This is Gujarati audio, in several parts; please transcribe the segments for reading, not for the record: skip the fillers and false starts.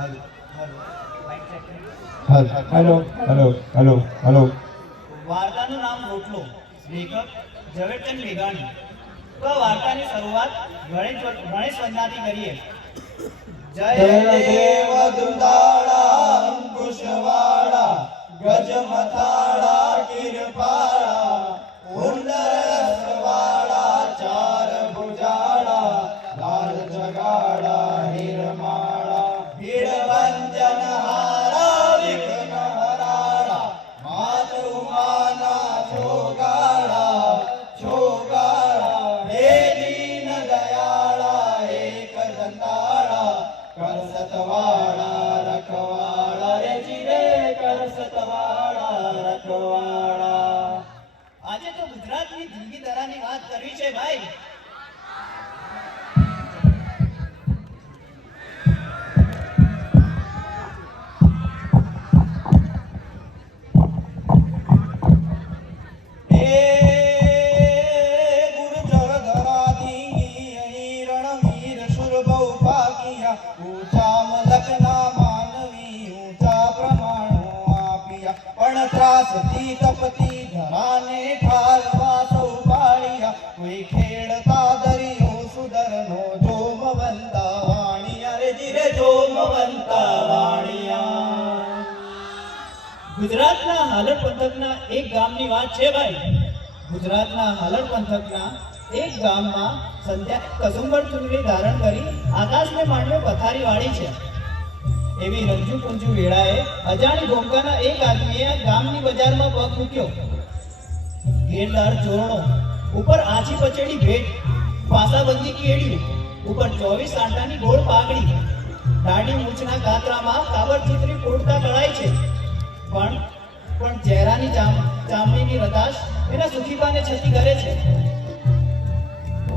Hello hello hello hello. વાર્તાનું નામ રોટલો. લેખક ઝવેરચંદ મેઘાણી. તો આ વાર્તાની શરૂઆત ગણેશ વંદનાથી કરીએ. જય દેવ દુંદાળા અંકુશવાળા ગજમથાળા કિરપાળા ઉંદરસવાળા ચાર ભુજાળા લાલ જગાળા હિરમાળા ભીડભંજન હારા વિઘ્ન હરાળા માતૃમાના છોગાળા છોગાળા હે દીન દયાળા એક દંતાળા કરસતવાળા રખવાળા રે જીરે કરસતવાળા રખવાળા. આજે તો ગુજરાતની જિંદગી દરાની વાત કરવી છે ભાઈ. ત્રાસતી તપતી ધરાને ઠારવા સૌ પાળિયા કોઈ ખેડતા દરિયો સુદરનો જોમવંતા વાણિયા રે જીરે જોમવંતા વાણિયા. ગુજરાતના હાલડ પંથકના એક ગામની વાત છે ભાઈ. ગુજરાતના હાલડ પંથકના એક ગામમાં સંધ્યા કસુંબર ચુંદડી ધારણ કરી આકાશને માંડવે પથારી વાળી છે. એવી રંજુ કુંજુ વેળાએ અજાણી ગોમકાના એક આદમીએ ગામની બજારમાં પગ મૂક્યો. ઘેરદાર ચોરણો ઉપર આછી પચેડી ભેટ, પાસાબંધી કેડિયું ઉપર 24 આંટાની ગોળ પાઘડી, દાઢી મૂછના કાતરામાં કાબરચીતરી કોડતા કળાય છે. પણ ચહેરાની ચામડીની રતાશ એના સુખીપાને છતી કરે છે.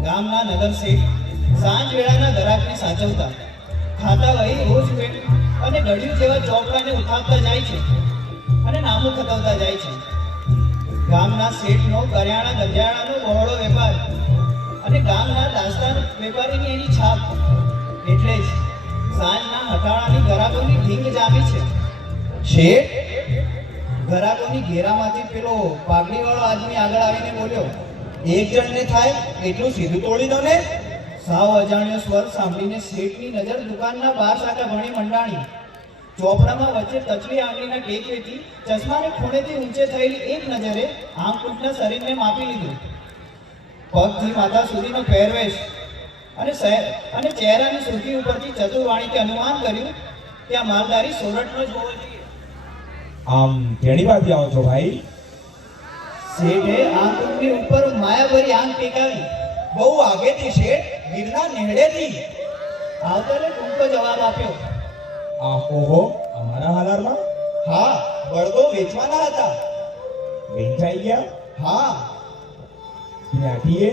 ગામના નગર શેઠ સાંજ વેળાના ગ્રાહકને સાચવતા ખાતા વહી રોજ અને ગળ્યું જેવા ચોપડાને ઉઠાવતા જાય છે અને નામું ખતાવતા જાય છે. ગામના શેઠનો કરિયાણા ગંજાળાનો બહોળો વેપાર અને ગામના દાસ્તાન વેપારીની એની છાપ. એટલે જ સાંજના હટાળાની ગ્રાહકોની ઢીંગ જામી છે. શેઠ ગ્રાહકોની ઘેરામાંથી પેલો પાઘડીવાળો આદમી આગળ આવીને બોલ્યો, એક જણને થાય એટલું સીધું તોડી દો ને. સાવ અજાણ્યો સ્વર સાંભળીને શેઠની નજર દુકાનના 12 શાખા ભણી મંડાણી. ચોપડામાં વચ્ચે તચલી આંગળીના ટેકવેથી ચશ્માને ખૂણેથી ઊંચે થયેલી એક નજરે આંખૂંટના શરીરને માપી લીધું. પગથી માથા સુધીનો પહેરવેશ અને ચહેરાની સુરખી ઉપરથી ચતુર્વાણીકે અનુમાન કર્યું કે આ માલધારી સોરઠનો જ હોવો જોઈએ. આમ કેણી બાજુ આવો છો ભાઈ? શેઠે આંખની ઉપર માયાભરી આંખ ટેકાવી. બહુ આગેથી શેઠ, ગીરના નેહડેથી. આવતાને ટૂંકો જવાબ આપ્યો. ઓહો, અમારા હાલારમાં? હા, બળદો વેચવાના હતા. વેચાઈ ગયા? હા. જ્ઞાતિએ?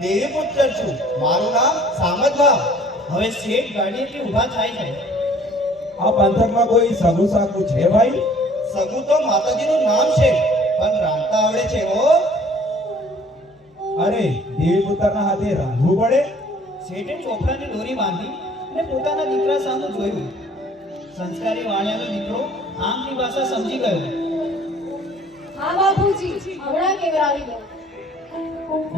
દેવીપુત્ર છું. મારું નામ સામતભાવ. હવે શેઠ ગાડીએથી ઊભા થાય છે. આ પંથકમાં કોઈ સગું સાકું છે ભાઈ? સગું તો માતાજીનું નામ છે, પણ રાંધતા આવડે છે હો. અરે, દેવી પુત્રના હાથે રાંધવું પડે? શેઠે ચોપડાની દોરી બાંધી અને પોતાના દીકરા સામે જોયું. સંસ્કારી વાણિયાનો દીકરો આમની ભાષા સમજી ગયો. હા બાપુજી, હમણાં કેવરાવી દો.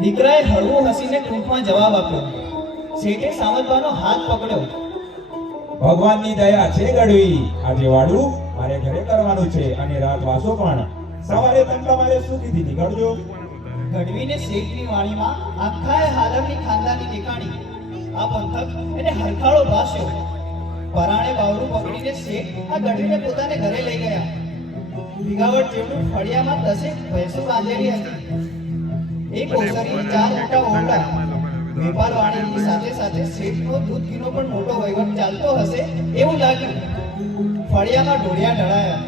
દીકરાએ હળવું હસીને ટૂંકમાં જવાબ આપ્યો. શેઠે સામતબાનો હાથ પકડ્યો. ભગવાનની દયા છે ગઢવી. આજે વાડું મારે ઘરે કરવાનું છે અને રાત વાસો પણ. સવારે તંકા મારે સુધીથી નીકળજો. ગઢવીને શેઠની વાણીમાં આખાએ હાલરની ખાનદાની ટેકાણી. આ પંથક એને હરખાળો ભાસ્યો. પરાણે બાવડું પકડીને શેઠ આ ગઢવીને પોતાને ઘરે લઈ ગયા. ભીગાવટ જેવડું ફળિયામાં 10 ભેંસો બાંધેલી હતી. એક ઓસરી 4 મોટા ઓરડા. વેપાર વાણિજ્યની સાથે સાથે શેઠનો દૂધ ઘીનો પણ મોટો વહીવટ ચાલતો હશે એવું લાગ્યું. ફળિયામાં ઢોળિયા ઢળાયા,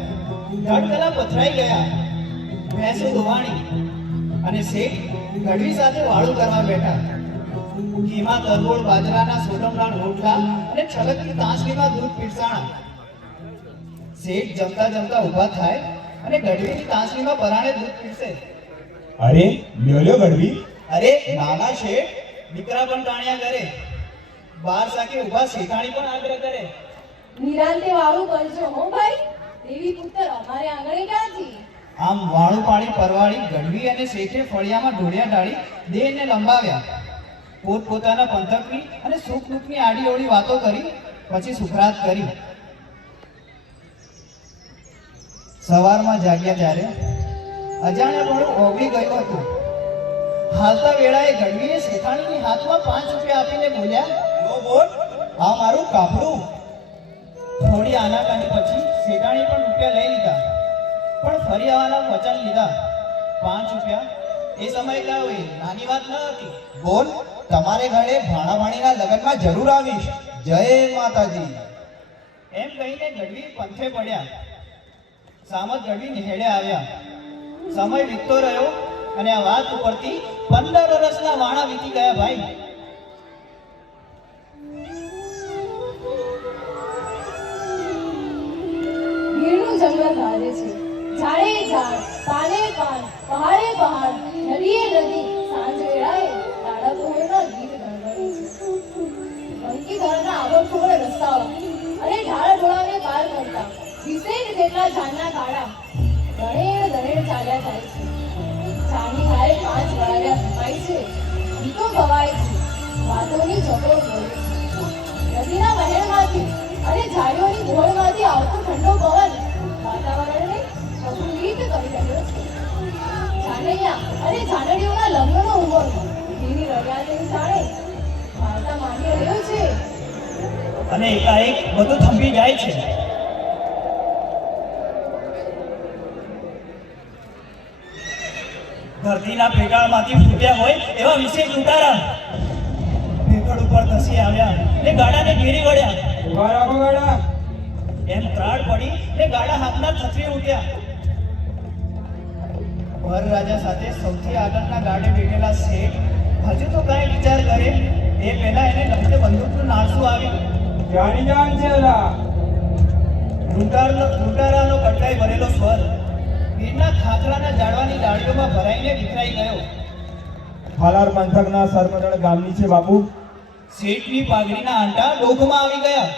ધડકલા પથરાઈ ગયા, ભેંસો ધોવાણી અને શેઠ ગઢવી સાથે વાળું કરવા બેઠા. ઘીમાં તરબોળ બાજરાના સોડમના રોટલા અને છલકતી તાંસલીમાં દૂધ પીરસાણા. શેઠ જમતા જમતા ઊભા થાય અને ગઢવીની તાંસલીમાં પરાણે દૂધ પીરસે. અરે લ્યો ગઢવી. અરે નાના શેઠ, દીકરા પણ ટાણ્યા કરે. 12 શાકે ઊભા શેઠાણી પણ આગ્રહ કરે. નિરાંતે વાળું કરજો હો ભાઈ. દેવી પુત્ર અમારે આંગણે ક્યાંથી? આમ વાળું પાડી પરવાળી ગઢવી અને શેઠે ફળિયામાં ઢોળિયા ઢાળી દેહને લંબાવ્યા. પોતપોતાના પંથકની અને સુખ દુઃખની આડી અવળી વાતો કરી પછી સુખરાત કરી. સવારમાં જાગ્યા ત્યારે અજાણ્યાપણું ઓગળી ગયું હતું. હાલતા વેળાએ ગઢવીએ શેઠાણીની હાથમાં 5 રૂપિયા આપીને બોલ્યા, "લો બોલ, આ મારું કાપડું." થોડી આનાકાની પછી શેઠાણી પણ રૂપિયા લઈ લીધા, પણ ફરી આવવાના વચન લીધા. 5 રૂપિયા એ સમય કયો એ નાની વાત ન હતી. બોલ, તમારે ઘરે ભાણા ભાણીના લગ્નમાં જરૂર આવીશ. જય માતાજી. એમ કહીને ગઢવી પંથે પડ્યા. સામત ગઢવી નિહેડે આવ્યા. સમય વીતતો રહ્યો અને આ વાત ઉપરથી 15 વર્ષના વાણા વીતી ગયા ભાઈ. ગીરનું જંગલ ગાજે છે, ઝાડે ઝાડ, પાને પાન, પહાડે પહાડ, નદીએ નદી, સાંજ વેળાએ તારા કોહળના ગીત ગણગણે છે. બંકી ધરના આગળ રસ્તાઓ અને ઢાળ ઢોળાને પાર કરતા 20 જેટલા ઝાડના ગાડા દણેડ દણેડ ચાલ્યા જાય છે. ચાની હારે 5 વળાવ્યા સમાય છે, ગીતો ગવાય છે, વાતોની ચપળો બોલે છે. નદીના વહેણમાંથી અને ઝાડીઓની ગોળમાંથી આવતો ઠંડો પવન વાતાવરણને પ્રફુલ્લિત કરી રહ્યો છે. જાનૈયા અને જાનડીઓના લગ્નનો ઉમંગ એની રળિયાળની જાણે વાર્તા માંડી રહ્યો છે. અને એકાએક બધું થંભી જાય છે. ધરતીના ભેગાળમાંથી ફૂટ્યા હોય એવા વિશેષ લૂંટારા ભેગડ ઉપર ધસી આવ્યા ને ગાડાને ઘેરી વળ્યા. ઉભા રાખો ગાડા. એમ ત્રાડ પડી ને ગાડા હાથના થથરી ઉઠ્યા. વરરાજા સાથે સૌથી આગળના ગાડે બેઠેલા શેઠ હજુ તો કાંઈ વિચાર કરે એ પહેલા એને નમતે બંદૂકનું નાળસું આવ્યું. જાણી જાન છે એલા. લૂંટારાનો કટકાઈ ભરેલો સ્વર ગીરના ખાખરાના ઝાડવાની ડાળીઓમાં ભરાઈને વિખરાઈ ગયો. હાલાર પંથકના સરપદળ ગામની છે બાપુ. શેઠની પાઘડીના આંટા ડોકમાં આવી ગયા.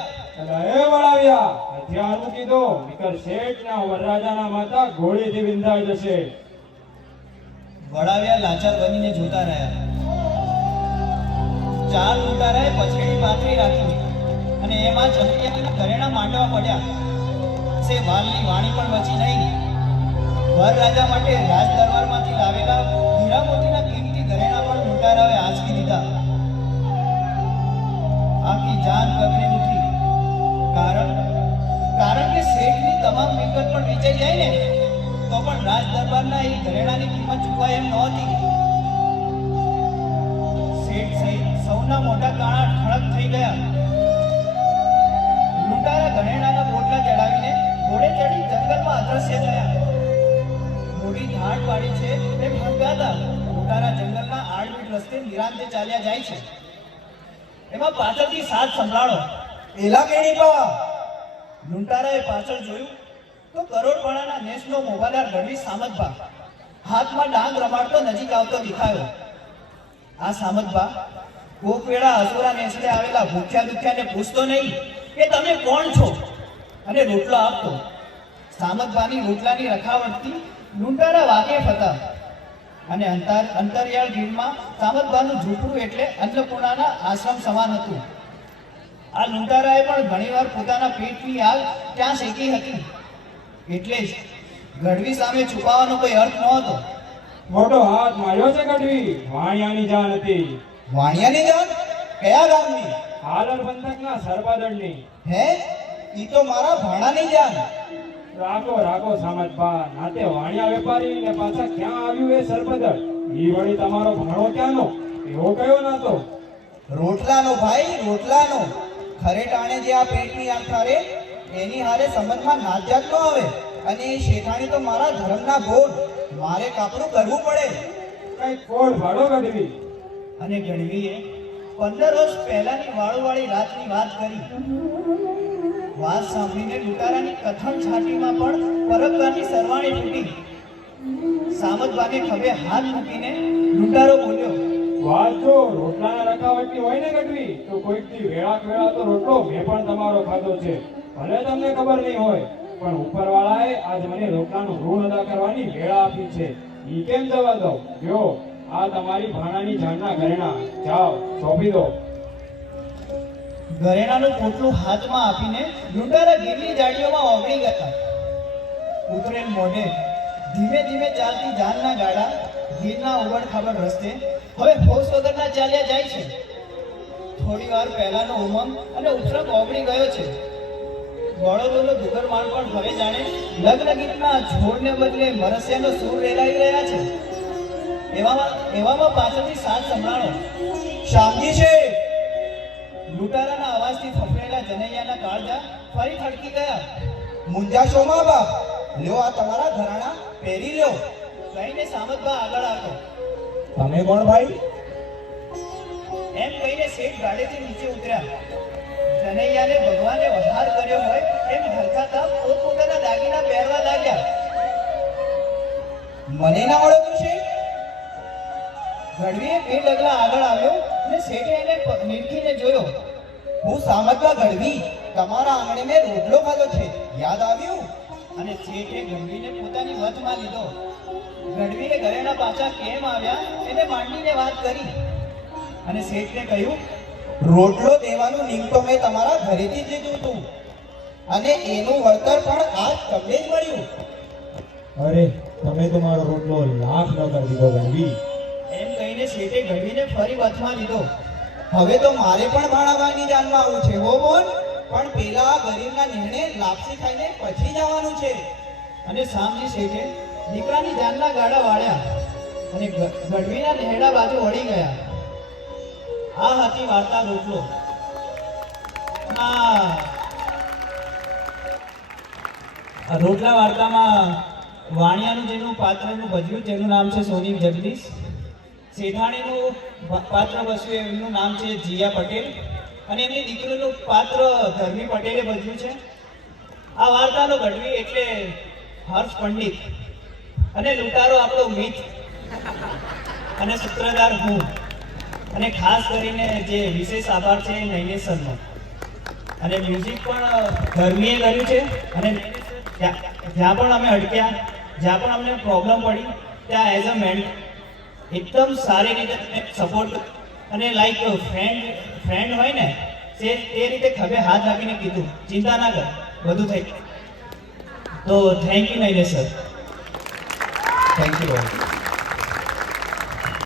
એલા એ વળાવ્યા, હથિયાર મૂકી દો, નહીંતર શેઠના વરરાજાના માથા ઘોડીથી વિંધાઈ જશે. વળાવ્યા લાચાર બનીને જોતા રહ્યા. 4 લૂંટારાએ પછેડી પાથરી રાખી અને એમાં ચંદ્રિયાના ઘરેણા માંડવા પડ્યા. સે વાલની વાણી પણ બચી નહીં. વરરાજા માટે રાજ દરબારમાંથી લાવેલા હીરા મોતીના કિંમતી ઘરેણા પણ લૂંટારાઓએ આંચકી લીધા. આખી જાન કગને ઉઠી. કારણ કે શેઠની તમામ મિલકત પણ વેચાઈ જાય ને તો પણ રાજ દરબારના એ ઘરેણાની કિંમત ચૂકવાય એમ નહોતી. શેઠ સહિત સૌના મોટા કાણા ઠળક થઈ ગયા. લૂંટારા ઘરેણાના પોટલા ચડાવીને ઘોડે ચડી જંગલમાં અદ્રશ્ય થયા. મોટી ધાડ પાડી છે તે ભટકાતા લૂંટારા જંગલના આડવીડ રસ્તે નિરાંતે ચાલ્યા જાય છે. એમાં પાછળથી સાથ સંભળાણો. એલા કેણી પા. લૂંટારાએ પાછળ જોયું તો કરોડપાડાના નેસનો મોબાઈલદાર ગઢવી સામતભા હાથમાં ડાંગ રમાડતો નજીક આવતો દેખાયો. આ સામતભા કોક વેળા અસુરા નેસડે આવેલા ભૂખ્યા દુખ્યાને પૂછતો નહીં કે તમે કોણ છો અને રોટલો આપતો. સામતભાની રોટલાની રખાવટથી લૂંટારા વાકેફ હતા અને અંતરિયાળ ગીરમાં સામતભાનું ઝૂંપડું એટલે અન્નપૂર્ણાના આશ્રમ સમાન હતું. આ લૂંટારાએ પણ ઘણીવાર પોતાના પેટની આગ ત્યાં શેકી હતી. એટલે જ ગઢવી સામે છુપાવાનો કોઈ અર્થ નહોતો. મોટો હાથ માર્યો છે ગઢવી. વાણિયાની જાન હતી. વાણિયાની જાન? કયા ગામની? હાલર પંથકના સરપદળની. હે? ઈ તો મારા ભાણાની જાન. રાખો રાખો સામતભા, નાતે વાણિયા વેપારી ને પાછા ક્યાં આવ્યું એ સરપદળ? ઈ વળી તમારો ભાણો ક્યાંનો? એવો કયો નાતો? રોટલાનો ભાઈ, રોટલાનો. ખરે ટાણે જે આ પેટની આગ ઠારે એની હારે સંબંધમાં નાત જાત ન આવે. અને એ શેઠાણી તો મારા ધર્મના બોધ. મારે કાપડું કરવું પડે. કઈ કોડ ભાડો ગઢવી. અને ગઢવીએ 15 વર્ષ પહેલાની વાળુવાળી રાતની વાત કરી. વાત સાંભળીને લૂંટારાની કથન છાતીમાં પણ પરબકારની સરવાણી ફૂટી. સામતબાને ખભે હાથ મૂકીને લૂંટારો બોલ્યો, વાત જો રોટલાના રખાવટની હોય ને ગઢવી, તો કોઈકથી વેળા તો રોટલો મેં પણ તમારો ખાધો છે. ભલે તમને ખબર નહીં હોય પણ ઉપરવાળાએ આજ મને રોટલાનું ઋણ અદા કરવાની વેળા આપી છે. ઈ કેમ જવા દો? જો આ તમારી ભાણાની જાણના ઘરેણા, જાઓ સોંપી દો. ઘરેણાનું પોટલું હાથમાં આપીને લૂંટારા ગીરની જાડીઓમાં ઓગળી ગયા. ઉતરેલ મોઢે ધીમે ધીમે ચાલતી જાનના ગાડા ગીરના ઉબડ-ખાબડ રસ્તે હવે હોશ વગરના ચાલ્યા જાય છે. થોડી વાર પહેલાનો ઉમંગ અને ઉછરક ઓગળી ગયો છે. બળદોનો દુગરમાળ પણ હવે જાણે લગ્ન ગીતના છોડને બદલે મરસિયાનો સૂર રેલાઈ રહ્યા છે. એવામાં પાછળથી સાથ સંભળાણો. શામજી છે. લૂંટારાના અવાજથી ફફડેલા જનૈયાના કાળજા ફરી થડકી ગયા. મુંજા શોમાં બાપ, લ્યો આ તમારા ઘરાણા પહેરી લ્યો. કહીને સામતબા આગળ આવતો. તમે કોણ ભાઈ? એમ કહીને શેઠ ગાડેથી નીચે ઉતર્યા. કનૈયાને ભગવાને વહાર કર્યો હોય એમ હરખાતા પોતપોતાના દાગીના પહેરવા લાગ્યા. મને ના ઓળખ્યું છે? ગઢવીએ બે ડગલા આગળ આવ્યો અને શેઠે એને નીરખીને જોયો. હું સામતબા ગઢવી, તમારા આંગણે મેં રોટલો ખાધો છે, યાદ આવ્યું? અને શેઠે ગઢવીને પોતાની વચમાં લીધો. ગઢવીએ ઘરેણા પાછા કેમ આવ્યા એને માંડીને વાત કરી અને શેઠને કહ્યું, રોટલો દેવાનું નિમ તો મેં તમારા ઘરેથી જ લીધું હતું અને એનું વળતર પણ આજ તમને જ મળ્યું. અરે તમે તો મારો રોટલો લાખ ન કરી દીધો ગણવી. એમ કહીને શેઠે ગઢવીને ફરી વચમાં લીધો. હવે તો મારે પણ ભાણાભાઈની જાનમાં આવવું છે હો બોન, પણ પેલા ગરીબના નિર્ણય લાપસી ખાઈને પછી જવાનું છે. અને સામજી શેઠે દીકરાની જાનના ગાડા વાળ્યા અને ગઢવીના નેહડા બાજુ વળી ગયા. આ હતી વાર્તા રોટલો. આ રોટલા વાર્તામાં વાણિયાનું જેનું પાત્રનું ભજવ્યું તેનું નામ છે સોની જગદીશ. શેઠાણીનું પાત્ર ભજવ્યું એમનું નામ છે જીયા પટેલ અને એમની દીકરીનું પાત્ર ધર્મી પટેલે ભજવ્યું છે. આ વાર્તાનો ગઢવી એટલે હર્ષ પંડિત અને લૂંટારો આપણો મિત અને સૂત્રધાર હું. અને ખાસ કરીને જે વિશેષ આભાર છે નૈનેશ સરનો. અને મ્યુઝિક પણ ધર્મીએ કર્યું છે. અને જ્યાં પણ અમે અટક્યા, જ્યાં પણ અમને પ્રોબ્લેમ પડી ત્યાં એઝ અ મેન એકદમ સારી રીતે સપોર્ટ અને લાઈક ફ્રેન્ડ હોય ને તે રીતે ખભે હાથ રાખીને કીધું, ચિંતા ના કર, બધું થઈ. તો thank you Nainesh sir. Thank you.